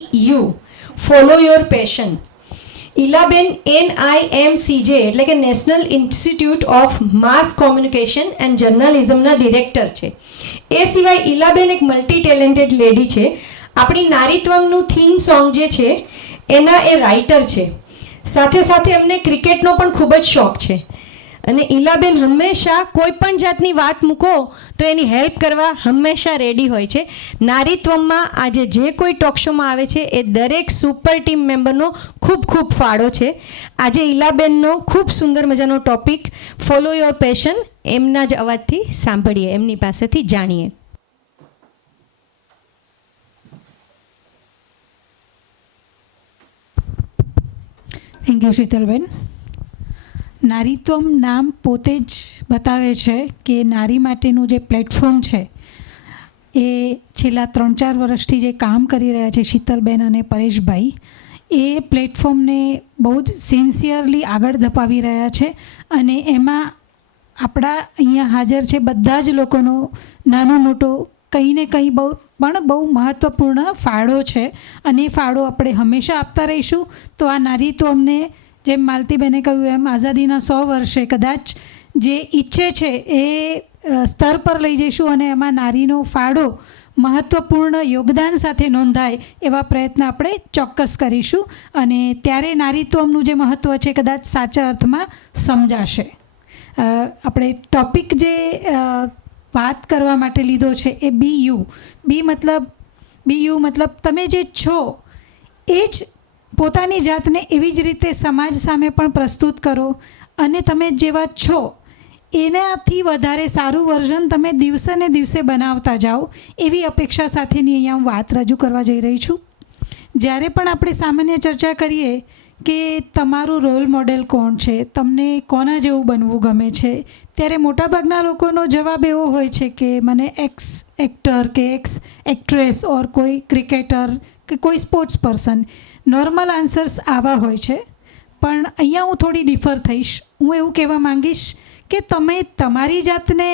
You follow your passion. Ilaben NIMCJ એટલે કે national institute of mass communication and જર્નલિઝમના director છે. એ સિવાય ઇલાબેન એક મલ્ટી ટેલેન્ટેડ લેડી છે. આપણી નારીત્વમનું થીમ સોંગ જે છે એના એ રાઇટર છે. સાથે સાથે એમને ક્રિકેટનો પણ ખૂબ જ શોખ છે. અને ઇલાબેન હંમેશા કોઈ પણ જાતની વાત મૂકો તો એની હેલ્પ કરવા હંમેશા રેડી હોય છે. નારીત્વમમાં આજે જે કોઈ ટોક શોમાં આવે છે એ દરેક સુપર ટીમ મેમ્બરનો ખૂબ ખૂબ ફાળો છે. આજે ઇલાબેનનો ખૂબ સુંદર મજાનો ટોપિક ફોલો યોર પેશન એમના જ અવાજથી સાંભળીએ, એમની પાસેથી જાણીએ. થેન્ક યુ શીતલબેન. નારીત્વમ નામ પોતે જ બતાવે છે કે નારી માટેનું જે પ્લેટફોર્મ છે એ છેલ્લા 3-4 વર્ષથી જે કામ કરી રહ્યા છે શીતલબેન અને પરેશભાઈ, એ પ્લેટફોર્મને બહુ જ સિન્સિયરલી આગળ ધપાવી રહ્યા છે. અને એમાં આપણા અહીંયા હાજર છે બધા જ લોકોનો નાનો મોટો કંઈ ને કંઈ બહુ મહત્ત્વપૂર્ણ ફાળો છે. અને એ ફાળો આપણે હંમેશા આપતા રહીશું. તો આ નારીત્વમને જેમ માલતીબેને કહ્યું એમ આઝાદીના 100 વર્ષે કદાચ જે ઈચ્છે છે એ સ્તર પર લઈ જઈશું અને એમાં નારીનો ફાળો મહત્ત્વપૂર્ણ યોગદાન સાથે નોંધાય એવા પ્રયત્ન આપણે ચોક્કસ કરીશું. અને ત્યારે નારીત્વનું જે મહત્ત્વ છે કદાચ સાચા અર્થમાં સમજાશે. આપણે ટૉપિક જે વાત કરવા માટે લીધો છે એ BU મતલબ તમે જે છો એ જ પોતાની જાતને એવી જ રીતે સમાજ સામે પણ પ્રસ્તુત કરો અને તમે જેવા છો એનાથી વધારે સારું વર્ઝન તમે દિવસે ને દિવસે બનાવતા જાઓ એવી અપેક્ષા સાથેની અહીંયા હું વાત રજૂ કરવા જઈ રહી છું. જ્યારે પણ આપણે સામાન્ય ચર્ચા કરીએ કે તમારું રોલ મોડેલ કોણ છે, તમને કોના જેવું બનવું ગમે છે, ત્યારે મોટાભાગના લોકોનો જવાબ એવો હોય છે કે મને એક્સ એક્ટર કે એક્સ એક્ટ્રેસ ઓર કોઈ ક્રિકેટર કે કોઈ સ્પોર્ટ્સ પર્સન, નોર્મલ આન્સર્સ આવા હોય છે. પણ અહીંયા હું થોડી ડિફર થઈશ. હું એવું કહેવા માંગીશ કે તમે તમારી જાતને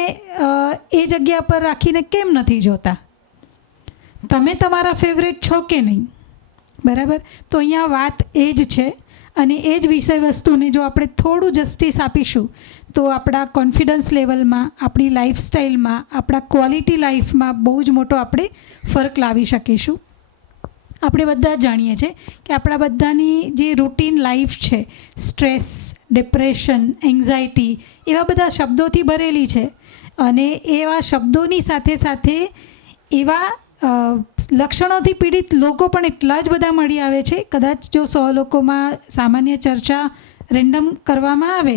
એ જગ્યા પર રાખીને કેમ નથી જોતા? તમે તમારા ફેવરેટ છો કે નહીં? બરાબર. તો અહીંયા વાત એ જ છે. અને એ જ વિષય વસ્તુને જો આપણે થોડું જસ્ટિસ આપીશું તો આપણા કોન્ફિડન્સ લેવલમાં, આપણી લાઈફસ્ટાઈલમાં, આપણા ક્વોલિટી લાઈફમાં બહુ જ મોટો આપણે ફરક લાવી શકીશું. આપણે બધા જાણીએ છીએ કે આપણા બધાની જે રૂટીન લાઈફ છે, સ્ટ્રેસ, ડિપ્રેશન, એન્ઝાયટી એવા બધા શબ્દોથી ભરેલી છે. અને એવા શબ્દોની સાથે સાથે એવા લક્ષણોથી પીડિત લોકો પણ એટલા જ બધા મળી આવે છે. કદાચ જો 100 લોકોમાં સામાન્ય ચર્ચા રેન્ડમ કરવામાં આવે,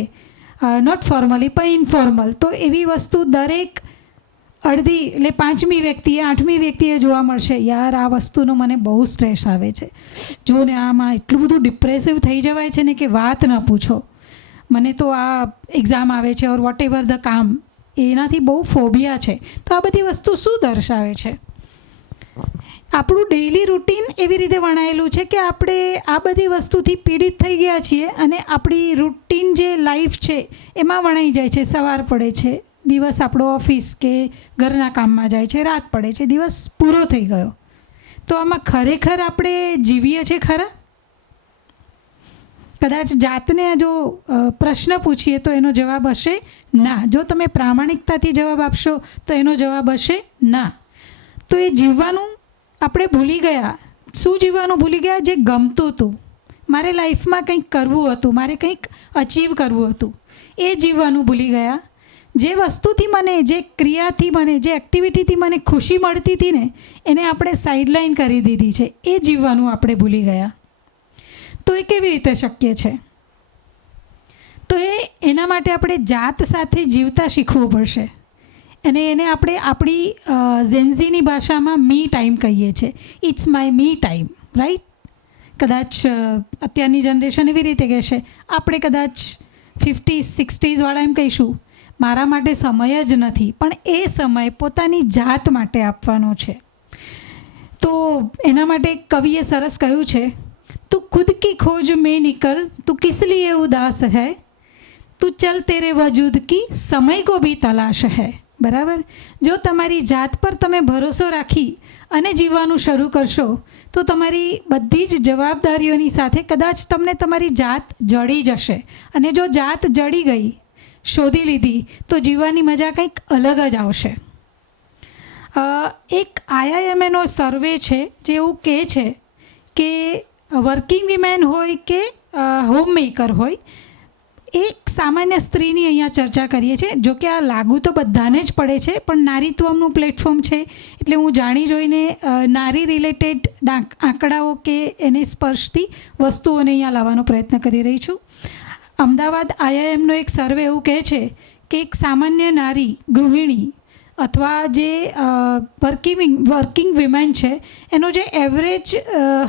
નોટ ફોર્મલી પણ ઇનફોર્મલ, તો એવી વસ્તુ દરેક અડધી એટલે 5મી વ્યક્તિએ 8મી વ્યક્તિએ જોવા મળશે. યાર આ વસ્તુનો મને બહુ સ્ટ્રેસ આવે છે, જો ને આમાં એટલું બધું ડિપ્રેસિવ થઈ જવાય છે ને કે વાત ન પૂછો. મને તો આ એક્ઝામ આવે છે ઓર વોટ એવર ધ કામ, એનાથી બહુ ફોબિયા છે. તો આ બધી વસ્તુ શું દર્શાવે છે? આપણું ડેઇલી રૂટીન એવી રીતે વણાયેલું છે કે આપણે આ બધી વસ્તુથી પીડિત થઈ ગયા છીએ અને આપણી રૂટીન જે લાઈફ છે એમાં વણાઈ જાય છે. સવાર પડે છે, દિવસ આપણો ઓફિસ કે ઘરના કામમાં જાય છે, રાત પડે છે, દિવસ પૂરો થઈ ગયો. તો આમાં ખરેખર આપણે જીવીએ છીએ ખરા? કદાચ જાતને જો પ્રશ્ન પૂછીએ તો એનો જવાબ હશે ના. જો તમે પ્રામાણિકતાથી જવાબ આપશો તો એનો જવાબ હશે ના. તો એ જીવવાનું આપણે ભૂલી ગયા. શું જીવવાનું ભૂલી ગયા? જે ગમતું હતું, મારે લાઈફમાં કંઈક કરવું હતું, મારે કંઈક અચીવ કરવું હતું, એ જીવવાનું ભૂલી ગયા. જે વસ્તુથી મને, જે ક્રિયાથી મને, જે એક્ટિવિટીથી મને ખુશી મળતી હતી ને એને આપણે સાઇડલાઇન કરી દીધી છે. એ જીવવાનું આપણે ભૂલી ગયા. તો એ કેવી રીતે શક્ય છે? તો એના માટે આપણે જાત સાથે જીવતા શીખવું પડશે. અને એને આપણે આપણી ઝેન્ઝીની ભાષામાં મી ટાઈમ કહીએ છીએ. It's my me time, right? કદાચ અત્યારની જનરેશન એવી રીતે કહેશે. આપણે કદાચ 50s 60s વાળા એમ કહીશું મારા માટે સમય જ નથી. પણ એ સમય પોતાની જાત માટે આપવાનો છે. તો એના માટે એક કવિએ સરસ કહ્યું છે, તું ખુદ કી ખોજ મેં નિકલ, તું કિસ લીએ ઉદાસ હૈ, તું ચલ તેરે વજૂદ કી સમય કો ભી તલાશ હૈ. બરાબર. જો તમારી જાત પર તમે ભરોસો રાખી અને જીવવાનું શરૂ કરશો તો તમારી બધી જ જવાબદારીઓની સાથે કદાચ તમને તમારી જાત જડી જશે. અને જો જાત જડી ગઈ, શોધી લીધી, તો જીવવાની મજા કંઈક અલગ જ આવશે. એક IIMAનો સર્વે છે જે એવું કહે છે કે વર્કિંગ વિમેન હોય કે હોમ મેકર હોય, એક સામાન્ય સ્ત્રીની અહીંયા ચર્ચા કરીએ છીએ. જો કે આ લાગુ તો બધાને જ પડે છે, પણ નારીત્વનું પ્લેટફોર્મ છે એટલે હું જાણી જોઈને નારી રિલેટેડ આંકડાઓ કે એને સ્પર્શતી વસ્તુઓને અહીંયા લાવવાનો પ્રયત્ન કરી રહી છું. અમદાવાદ IIMનો એક સર્વે એવું કહે છે કે એક સામાન્ય નારી ગૃહિણી અથવા જે વર્કિંગ વિમેન છે એનો જે એવરેજ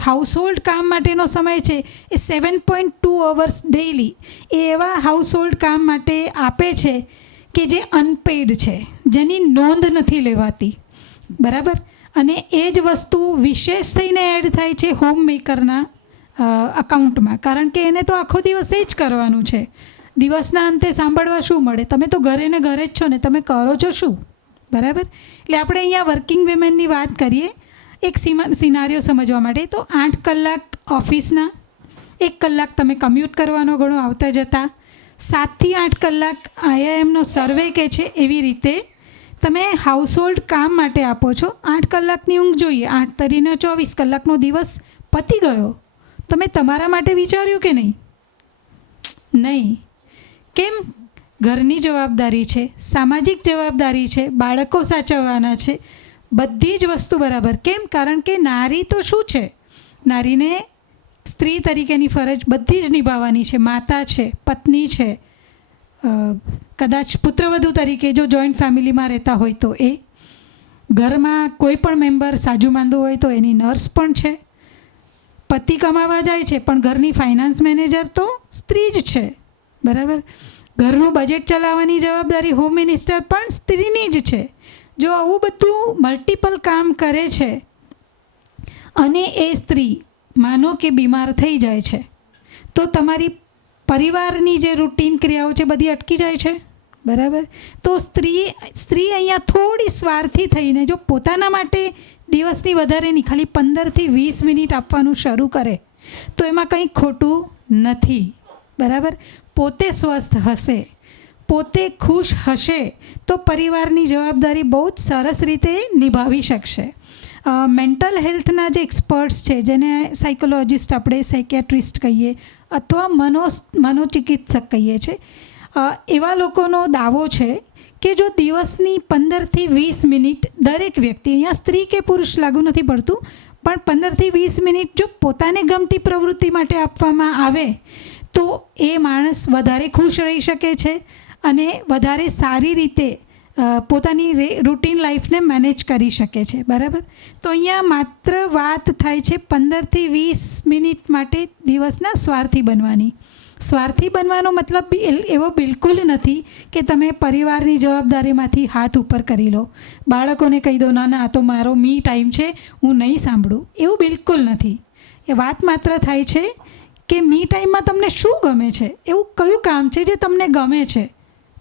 હાઉસહોલ્ડ કામ માટેનો સમય છે એ 7.2 અવર્સ ડેઇલી એ એવા હાઉસહોલ્ડ કામ માટે આપે છે કે જે અનપેઇડ છે, જેની નોંધ નથી લેવાતી. બરાબર. અને એ જ વસ્તુ વિશેષ થઈને એડ થાય છે હોમ મેકરના અકાઉન્ટમાં, કારણ કે એને તો આખો દિવસ એ જ કરવાનું છે. દિવસના અંતે સાંભળવા શું મળે? તમે તો ઘરે ને ઘરે જ છો ને, તમે કરો છો શું? બરાબર. એટલે આપણે અહીંયા વર્કિંગ વિમેનની વાત કરીએ એક સિનારીઓ સમજવા માટે. તો 8 કલાક ઓફિસના, 1 કલાક તમે કમ્યુટ કરવાનો ઘણો આવતા જતા, 7 થી 8 કલાક IIMનો સર્વે કે છે એવી રીતે તમે હાઉસહોલ્ડ કામ માટે આપો છો. 8 કલાકની ઊંઘ જોઈએ, 8 તરીને 24 કલાકનો દિવસ પતી ગયો. તમે તમારા માટે વિચાર્યું કે નહીં? નહીં. કેમ? ઘરની જવાબદારી છે, સામાજિક જવાબદારી છે, બાળકો સાચવવાના છે, બધી જ વસ્તુ બરાબર. કેમ? કારણ કે નારી તો શું છે? નારીને સ્ત્રી તરીકેની ફરજ બધી જ નિભાવવાની છે. માતા છે, પત્ની છે, કદાચ પુત્રવધુ તરીકે જો જોઈન્ટ ફેમિલીમાં રહેતા હોય તો એ, ઘરમાં કોઈ પણ મેમ્બર સાજુ માંદું હોય તો એની નર્સ પણ છે, પતિ કમાવા જાય છે પણ ઘરની ફાઇનાન્સ મેનેજર તો સ્ત્રી જ છે. બરાબર. ઘરનું બજેટ ચલાવવાની જવાબદારી હોમ મિનિસ્ટર પણ સ્ત્રીની જ છે. જો આવું બધું મલ્ટિપલ કામ કરે છે અને એ સ્ત્રી માનો કે બીમાર થઈ જાય છે તો તમારી પરિવારની જે રૂટીન ક્રિયાઓ છે બધી અટકી જાય છે. બરાબર. તો સ્ત્રી અહીંયા થોડી સ્વાર્થી થઈને જો પોતાના માટે દિવસની વધારે નહીં, ખાલી 15 થી 20 મિનિટ આપવાનું શરૂ કરે તો એમાં કંઈ ખોટું નથી. બરાબર. પોતે સ્વસ્થ હશે, પોતે ખુશ હશે તો પરિવારની જવાબદારી બહુ જ સરસ રીતે નિભાવી શકશે. મેન્ટલ હેલ્થના જે એક્સપર્ટ્સ છે, જેને સાયકોલોજિસ્ટ આપણે સાયકિયાટ્રિસ્ટ કહીએ અથવા મનોચિકિત્સક કહીએ છીએ, એવા લોકોનો દાવો છે કે જો દિવસની 15 થી 20 મિનિટ દરેક વ્યક્તિ, અહીંયા સ્ત્રી કે પુરુષ લાગુ નથી પડતું, પણ 15 થી 20 મિનિટ જો પોતાને ગમતી પ્રવૃત્તિ માટે આપવામાં આવે તો એ માણસ વધારે ખુશ રહી શકે છે અને વધારે સારી રીતે પોતાની રૂટીન લાઈફને મેનેજ કરી શકે છે. બરાબર. તો અહીંયા માત્ર વાત થાય છે 15 થી 20 મિનિટ માટે દિવસના સ્વાર્થી બનવાની. સ્વાર્થી બનવાનો મતલબ એવો બિલકુલ નથી કે તમે પરિવારની જવાબદારીમાંથી હાથ ઉપર કરી લો, બાળકોને કહી દો ના ના આ તો મારો મી ટાઈમ છે, હું નહીં સાંભળું. એવું બિલકુલ નથી. એ વાત માત્ર થાય છે કે મી ટાઈમમાં તમને શું ગમે છે, એવું કયું કામ છે જે તમને ગમે છે.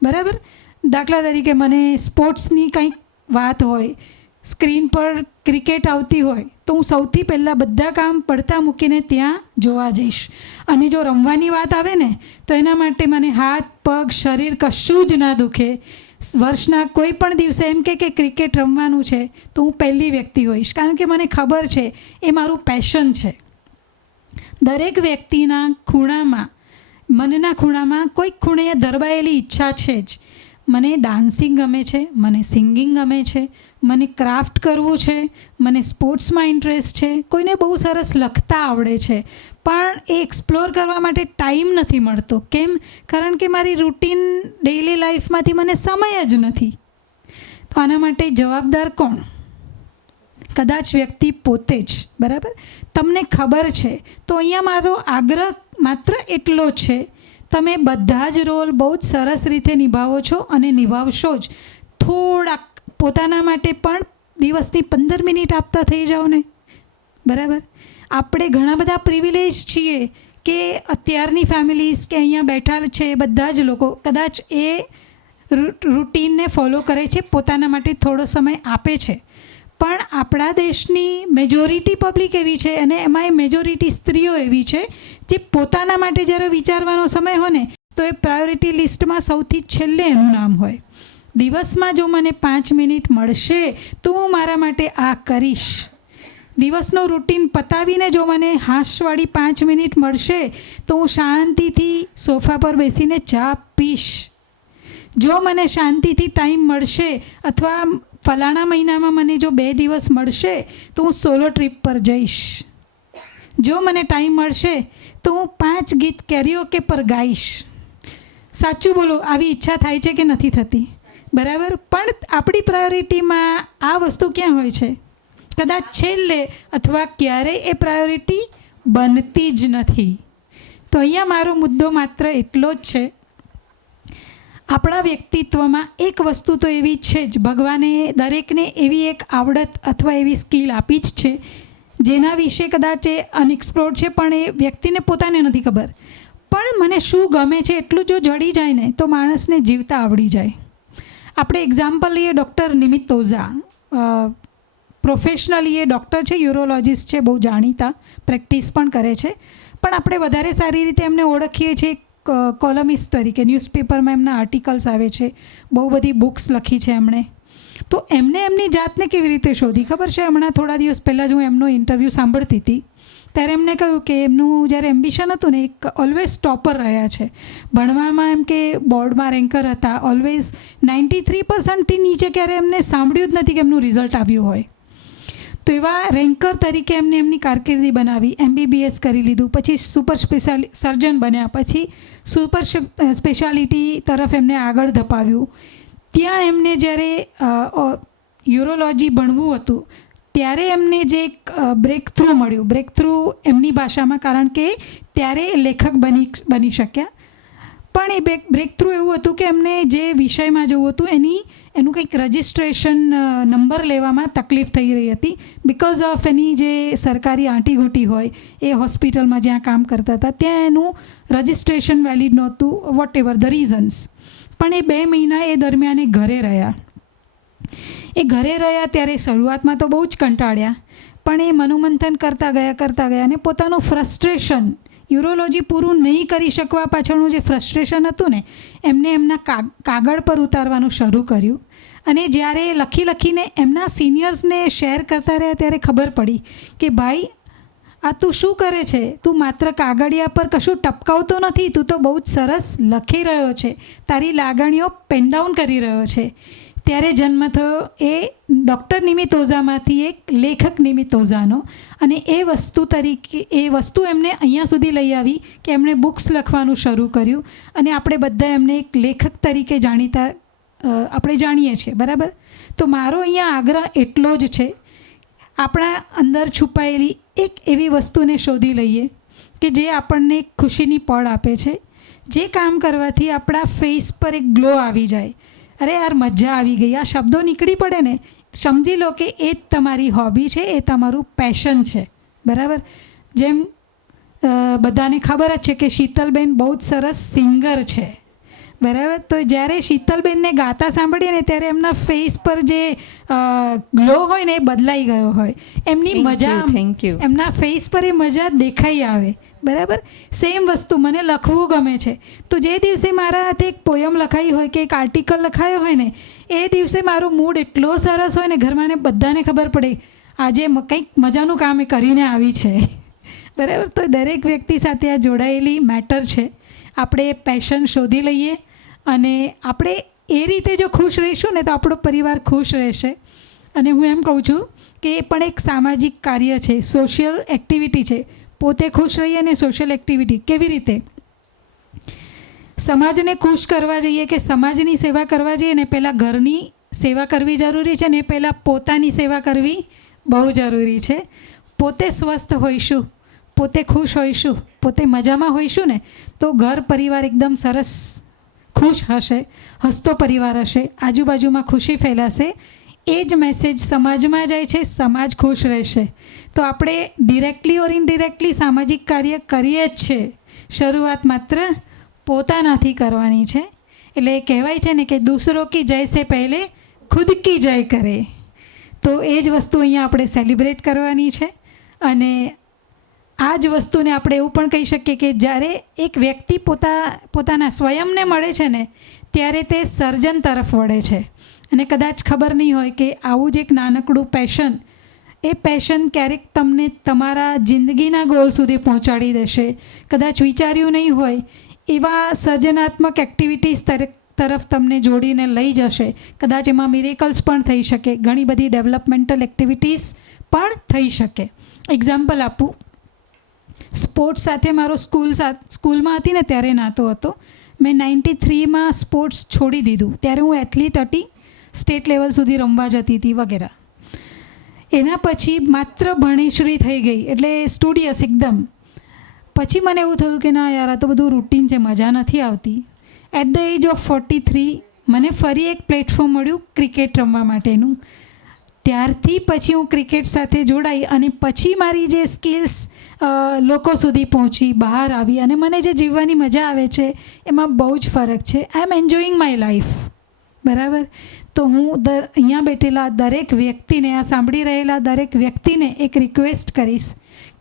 બરાબર. દાખલા તરીકે મને સ્પોર્ટ્સની કંઈક વાત હોય, સ્ક્રીન પર ક્રિકેટ આવતી હોય તો હું સૌથી પહેલાં બધા કામ પડતા મૂકીને ત્યાં જોવા જઈશ. અને જો રમવાની વાત આવે ને તો એના માટે મને હાથ પગ શરીર કશું જ ના દુખે. વર્ષના કોઈ પણ દિવસે એમ કે ક્રિકેટ રમવાનું છે તો હું પહેલી વ્યક્તિ હોઈશ, કારણ કે મને ખબર છે એ મારું પેશન છે. દરેક વ્યક્તિના ખૂણામાં, મનના ખૂણામાં કોઈક ખૂણે દરબાયેલી ઈચ્છા છે જ. મને ડાન્સિંગ ગમે છે, મને સિંગિંગ ગમે છે, મને ક્રાફ્ટ કરવું છે, મને સ્પોર્ટ્સમાં ઇન્ટરેસ્ટ છે, કોઈને બહુ સરસ લખતા આવડે છે, પણ એ એક્સપ્લોર કરવા માટે ટાઈમ નથી મળતો. કેમ? કારણ કે મારી રૂટીન ડેઇલી લાઈફમાંથી મને સમય જ નથી. તો આના માટે જવાબદાર કોણ? કદાચ વ્યક્તિ પોતે જ. બરાબર. તમને ખબર છે તો અહીંયા મારો આગ્રહ માત્ર એટલો છે, તમે બધા જ રોલ બહુ જ સરસ રીતે નિભાવો છો અને નિભાવશો જ. થોડાક પોતાના માટે પણ દિવસની 15 મિનિટ આપતા થઈ જાઓ ને. બરાબર. આપણે ઘણા બધા પ્રિવિલેજ છીએ કે અત્યારની ફેમિલીઝ કે અહીંયા બેઠા છે બધા જ લોકો કદાચ એ રૂટીનને ફોલો કરે છે, પોતાના માટે થોડો સમય આપે છે. પણ આપણા દેશની મેજોરિટી પબ્લિક એવી છે, અને એમાંય મેજોરિટી સ્ત્રીઓ એવી છે જે પોતાના માટે જ્યારે વિચારવાનો સમય હોય ને તો એ પ્રાયોરિટી લિસ્ટમાં સૌથી છેલ્લે એનું નામ હોય. દિવસમાં જો મને 5 મિનિટ મળશે તો હું મારા માટે આ કરીશ. દિવસનો રૂટીન પતાવીને જો મને હાંસવાળી 5 મિનિટ મળશે તો હું શાંતિથી સોફા પર બેસીને ચા પીશ. જો મને શાંતિથી ટાઈમ મળશે અથવા ફલાણા મહિનામાં મને જો 2 દિવસ મળશે તો હું સોલો ટ્રીપ પર જઈશ. જો મને ટાઈમ મળશે તો હું 5 ગીત કેરીઓકે પર ગાઈશ. સાચું બોલો, આવી ઈચ્છા થાય છે કે નથી થતી? બરાબર. પણ આપણી પ્રાયોરિટીમાં આ વસ્તુ ક્યાં હોય છે? કદાચ છેલ્લે, અથવા ક્યારેય એ પ્રાયોરિટી બનતી જ નથી. તો અહીંયા મારો મુદ્દો માત્ર એટલો જ છે, આપણા વ્યક્તિત્વમાં એક વસ્તુ તો એવી છે જ, ભગવાને દરેકને એવી એક આવડત અથવા એવી સ્કિલ આપી જ છે જેના વિશે કદાચ એ અનએક્સપ્લોર્ડ છે, પણ એ વ્યક્તિને પોતાને નથી ખબર. પણ મને શું ગમે છે એટલું જો જડી જાય ને તો માણસને જીવતા આવડી જાય. આપણે એક્ઝામ્પલ લઈએ ડૉક્ટર નિમિત્ત ઓઝા. પ્રોફેશનલી એ ડૉક્ટર છે, યુરોલોજિસ્ટ છે, બહુ જાણીતા, પ્રેક્ટિસ પણ કરે છે. પણ આપણે વધારે સારી રીતે એમને ઓળખીએ છીએ કોલમિસ્ટ તરીકે. ન્યૂઝપેપરમાં એમના આર્ટિકલ્સ આવે છે, બહુ બધી બુક્સ લખી છે એમણે. તો એમને એમની જાતને કેવી રીતે શોધી ખબર છે? હમણાં થોડા દિવસ પહેલાં જ હું એમનો ઇન્ટરવ્યૂ સાંભળતી હતી ત્યારે એમને કહ્યું કે એમનું જ્યારે એમ્બિશન હતું ને, એક ઓલવેઝ ટોપર રહ્યા છે ભણવામાં, એમ કે બોર્ડમાં રેન્કર હતા, ઓલવેઝ 93%થી નીચે ક્યારે એમને સાંભળ્યું જ નથી કે એમનું રિઝલ્ટ આવ્યું હોય. તો એવા રેન્કર તરીકે એમને એમની કારકિર્દી બનાવી, MBBS કરી લીધું, પછી સુપર સર્જન બન્યા, પછી સુપર સ્પેશિયાલિટી તરફ એમને આગળ ધપાવ્યું. ત્યાં એમને જ્યારે યુરોલોજી ભણવું હતું ત્યારે એમને જે એક બ્રેક થ્રુ મળ્યું, બ્રેક થ્રુ એમની ભાષામાં, કારણ કે ત્યારે લેખક બની શક્યા. પણ એ બ્રેક થ્રુ એવું હતું કે એમને જે વિષયમાં જવું હતું એનું કંઈક રજિસ્ટ્રેશન નંબર લેવામાં તકલીફ થઈ રહી હતી, બિકોઝ ઓફ એની જે સરકારી આંટીઘૂંટી હોય એ હોસ્પિટલમાં જ્યાં કામ કરતા હતા ત્યાં એનું રજિસ્ટ્રેશન વેલિડ નહોતું, વોટ એવર ધ રીઝન્સ. પણ એ 2 મહિના એ દરમિયાન એ ઘરે રહ્યા ત્યારે શરૂઆતમાં તો બહુ જ કંટાળ્યા, પણ એ મનોમંથન કરતા ગયા અને પોતાનું ફ્રસ્ટ્રેશન, યુરોલોજી પૂરું નહીં કરી શકવા પાછળનું જે ફ્રસ્ટ્રેશન હતું ને, એમને એમના કાગળ પર ઉતારવાનું શરૂ કર્યું. અને જ્યારે લખીને એમના સિનિયર્સને શેર કરતા રહ્યા ત્યારે ખબર પડી કે ભાઈ, આ તું શું કરે છે? તું માત્ર કાગળિયા પર કશું ટપકાવતો નથી, તું તો બહુ જ સરસ લખી રહ્યો છે, તારી લાગણીઓ પેન ડાઉન કરી રહ્યો છે. ત્યારે જન્મ થયો એ ડૉક્ટર નિમિત્ત ઓઝામાંથી એક લેખક નિમિત્ત ઓઝાનો. અને એ વસ્તુ એમને અહીંયા સુધી લઈ આવી કે એમણે બુક્સ લખવાનું શરૂ કર્યું, અને આપણે બધા એમને એક લેખક તરીકે જાણીતા આપણે જાણીએ છીએ. બરાબર. તો મારો અહીંયા આગ્રહ એટલો જ છે, આપણા અંદર છુપાયેલી એક એવી વસ્તુને શોધી લઈએ કે જે આપણને ખુશીની પળ આપે છે, જે કામ કરવાથી આપણા ફેસ પર એક ગ્લો આવી જાય. અરે યાર, મજા આવી ગઈ, આ શબ્દો નીકળી પડે ને, સમજી લો કે એ જ તમારી હોબી છે, એ તમારું પેશન છે. બરાબર. જેમ બધાને ખબર જ છે કે શીતલબેન બહુ જ સરસ સિંગર છે. બરાબર. તો જ્યારે શીતલબેનને ગાતા સાંભળીએ ને ત્યારે એમના ફેસ પર જે ગ્લો હોય ને એ બદલાઈ ગયો હોય, એમની મજા, એમના ફેસ પર એ મજા દેખાઈ આવે. બરાબર. સેમ વસ્તુ મને લખવું ગમે છે, તો જે દિવસે મારા હાથે એક પોયમ લખાઈ હોય કે એક આર્ટિકલ લખાયો હોય ને, એ દિવસે મારો મૂડ એટલો સરસ હોય ને, ઘરમાં ને બધાને ખબર પડે આજે કંઈક મજાનું કામ એ કરીને આવી છે. બરાબર. તો દરેક વ્યક્તિ સાથે આ જોડાયેલી મેટર છે. આપણે એ પેશન શોધી લઈએ અને આપણે એ રીતે જો ખુશ રહીશું ને તો આપણો પરિવાર ખુશ રહેશે. અને હું એમ કહું છું કે એ પણ એક સામાજિક કાર્ય છે, સોશિયલ એક્ટિવિટી છે. પોતે ખુશ રહીએ અને સોશિયલ એક્ટિવિટી કેવી રીતે? સમાજને ખુશ કરવા જઈએ કે સમાજની સેવા કરવા જઈએ ને, પહેલાં ઘરની સેવા કરવી જરૂરી છે ને પહેલાં પોતાની સેવા કરવી બહુ જરૂરી છે. પોતે સ્વસ્થ હોઈશું, પોતે ખુશ હોઈશું, પોતે મજામાં હોઈશું ને તો ઘર પરિવાર એકદમ સરસ ખુશ હશે, હસતો પરિવાર હશે, આજુબાજુમાં ખુશી ફેલાશે. એ જ મેસેજ સમાજમાં જાય છે, સમાજ ખુશ રહેશે. તો આપણે ડિરેક્ટલી ઓર ઇનડિરેક્ટલી સામાજિક કાર્ય કરીએ જ છે. શરૂઆત માત્ર પોતાનાથી કરવાની છે. એટલે કહેવાય છે ને કે દૂસરો કી જય સે પહેલે ખુદ કી જય કરે. તો એ જ વસ્તુ અહીંયા આપણે સેલિબ્રેટ કરવાની છે. અને આ જ વસ્તુને આપણે એવું પણ કહી શકીએ કે જ્યારે એક વ્યક્તિ પોતાના સ્વયંને મળે છે ને ત્યારે તે સર્જન તરફ વળે છે. અને કદાચ ખબર નહીં હોય કે આવું જ એક નાનકડું પેશન, એ પેશન ક્યારેક તમને તમારા જિંદગીના ગોલ સુધી પહોંચાડી દેશે. કદાચ વિચાર્યું નહીં હોય એવા સર્જનાત્મક એક્ટિવિટીઝ તરફ તમને જોડીને લઈ જશે. કદાચ એમાં મિરેકલ્સ પણ થઈ શકે, ઘણી બધી ડેવલપમેન્ટલ એક્ટિવિટીઝ પણ થઈ શકે. એક્ઝામ્પલ આપું, સ્પોર્ટ્સ સાથે મારો સ્કૂલમાં હતી ને ત્યારે નાતો હતો. મેં 93માં સ્પોર્ટ્સ છોડી દીધું. ત્યારે હું એથ્લીટ હતી, સ્ટેટ લેવલ સુધી રમવા જતી હતી વગેરે. એના પછી માત્ર ભણેશ્રી થઈ ગઈ, એટલે સ્ટુડિયસ એકદમ. પછી મને એવું થયું કે ના યાર, આ તો બધું રૂટીન છે, મજા નથી આવતી. એટ ધ એજ ઓફ 43 મને ફરી એક પ્લેટફોર્મ મળ્યું ક્રિકેટ રમવા માટેનું. ત્યારથી પછી હું ક્રિકેટ સાથે જોડાઈ અને પછી મારી જે સ્કિલ્સ લોકો સુધી પહોંચી, બહાર આવી અને મને જે જીવવાની મજા આવે છે એમાં બહુ જ ફરક છે. આઈ એમ એન્જોઈંગ માય લાઈફ. બરાબર. તો હું અહીંયા બેઠેલા દરેક વ્યક્તિને, આ સાંભળી રહેલા દરેક વ્યક્તિને એક રિક્વેસ્ટ કરીશ,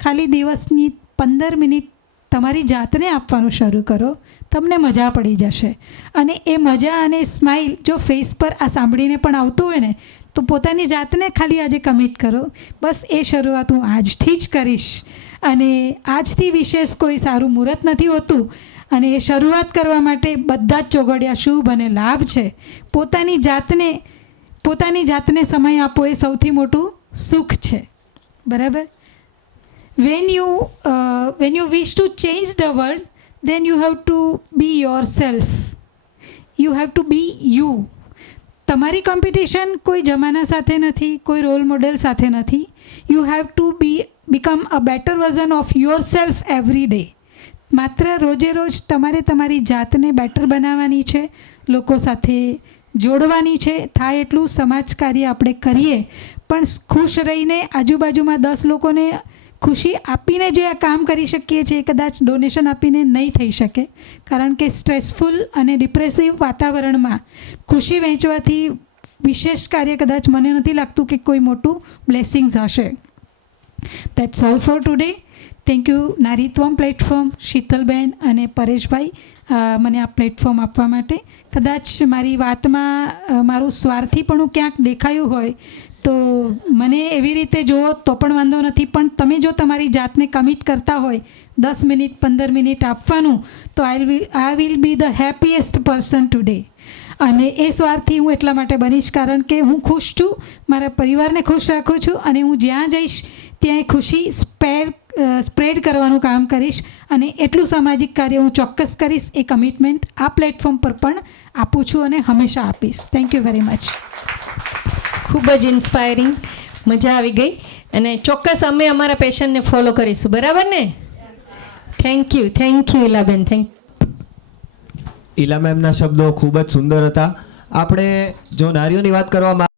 ખાલી દિવસની 15 મિનિટ તમારી જાતને આપવાનું શરૂ કરો, તમને મજા પડી જશે. અને એ મજા અને સ્માઇલ જો ફેસ પર આ સાંભળીને પણ આવતું હોય ને તો પોતાની જાતને ખાલી આજે કમિટ કરો. બસ એ શરૂઆત હું આજથી જ કરીશ. અને આજથી વિશેષ કોઈ સારું મુહૂર્ત નથી હોતું. અને એ શરૂઆત કરવા માટે બધા જ ચોઘડિયા શુભ અને લાભ છે. પોતાની જાતને સમય આપવો એ સૌથી મોટું સુખ છે. બરાબર. when you wish to change the world, then you have to be yourself. You have to be you. તમારી કોમ્પિટિશન કોઈ જમાના સાથે નથી, કોઈ રોલ મોડેલ સાથે નથી. You have to become a better version of yourself every day. માત્ર રોજે રોજ તમારે તમારી જાતને બેટર બનાવવાની છે, લોકો સાથે જોડવાની છે. થાય એટલું સમાજ કાર્ય આપણે કરીએ, પણ ખુશ રહીને આજુબાજુમાં 10 લોકોને ખુશી આપીને જે આ કામ કરી શકીએ છીએ એ કદાચ ડોનેશન આપીને નહીં થઈ શકે. કારણ કે સ્ટ્રેસફુલ અને ડિપ્રેસિવ વાતાવરણમાં ખુશી વહેંચવાથી વિશેષ કાર્ય કદાચ મને નથી લાગતું કે કોઈ મોટું બ્લેસિંગ્સ હશે. That's all for today. Thank you Naritvam platform, Shitalben અને પરેશભાઈ, મને આ પ્લેટફોર્મ આપવા માટે. કદાચ મારી વાતમાં મારું સ્વાર્થીપણું ક્યાંક દેખાયું હોય તો મને એવી રીતે જુઓ તો પણ વાંધો નથી. પણ તમે જો તમારી જાતને કમિટ કરતા હોય 10 મિનિટ 15 મિનિટ આપવાનું, તો I will be the happiest person today. અને એ સ્વાર્થી હું એટલા માટે બનીશ કારણ કે હું ખુશ છું, મારા પરિવારને ખુશ રાખું છું અને હું જ્યાં જઈશ ત્યાં એ ખુશી સ્પ્રેડ કરવાનું કામ કરીશ. અને એટલું સામાજિક કાર્ય હું ચોક્કસ કરીશ. એ કમિટમેન્ટ આ પ્લેટફોર્મ પર પણ આપું છું અને હંમેશા આપીશ. Thank you very much. ખૂબ જ ઇન્સ્પાયરિંગ, મજા આવી ગઈ. અને ચોક્કસ અમે અમારા પેશનને ફોલો કરીશું. બરાબર ને? Thank you Ilaben. ઈલા મેમના શબ્દો ખૂબ જ સુંદર હતા. આપણે જો નારીઓની વાત કરવામાં